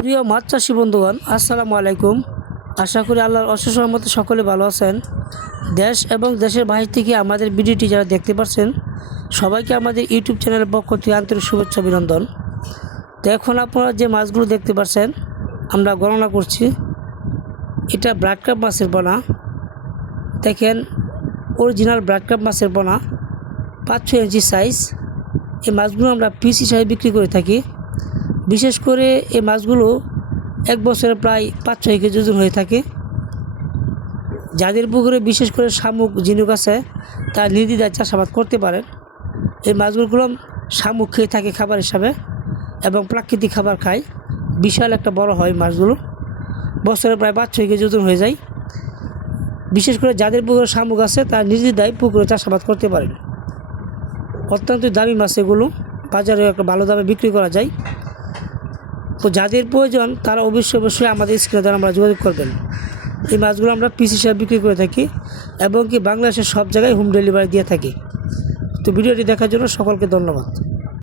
প্রিয় মাছ চাষি বন্ধুগণ, আসসালামু আলাইকুম। আশা করি আল্লাহর অশেষ রহমতে সকলে ভালো আছেন। দেশ এবং দেশের বাইরে থেকে আমাদের ভিডিওটি যারা দেখতে পাচ্ছেন সবাইকে আমাদের ইউটিউব চ্যানেলের পক্ষ থেকে আন্তরিক শুভেচ্ছা অভিনন্দন। তো এখন আপনারা যে মাছগুলো দেখতে পাচ্ছেন আমরা গণনা করছি। এটা ব্লাড কাপ মাছের পোনা। দেখেন, অরিজিনাল ব্লাড কাপ মাছের পোনা, 5-6 ইঞ্চি সাইজ। এই মাছগুলো আমরা পিস হিসাবে বিক্রি করে থাকি। বিশেষ করে এই মাছগুলো এক বছরে প্রায় 5-6 কেজি ওজন হয়ে থাকে। যাদের পুকুরে বিশেষ করে শামুক ঝিনুক আছে তারা নির্দ্বিধায় চাষাবাদ করতে পারেন। এই মাছগুলো শামুক খেয়ে থাকে খাবার হিসাবে এবং প্রাকৃতিক খাবার খায়। বিশাল একটা বড় হয় মাছগুলো, বছরে প্রায় 5-6 কেজি ওজন হয়ে যায়। বিশেষ করে যাদের পুকুরে শামুক আছে তারা নির্দ্বিধায় পুকুরে চাষাবাদ করতে পারেন। অত্যন্ত দামি মাছ এগুলো, বাজারে একটা ভালো দামে বিক্রি করা যায়। তো যাদের প্রয়োজন তারা অবশ্যই আমাদের স্ক্রিনে দ্বারা আমরা যোগাযোগ করবেন। এই মাছগুলো আমরা পিস হিসাবে বিক্রি করে থাকি এবং কি বাংলাদেশের সব জায়গায় হোম ডেলিভারি দিয়ে থাকি। তো ভিডিওটি দেখার জন্য সকলকে ধন্যবাদ।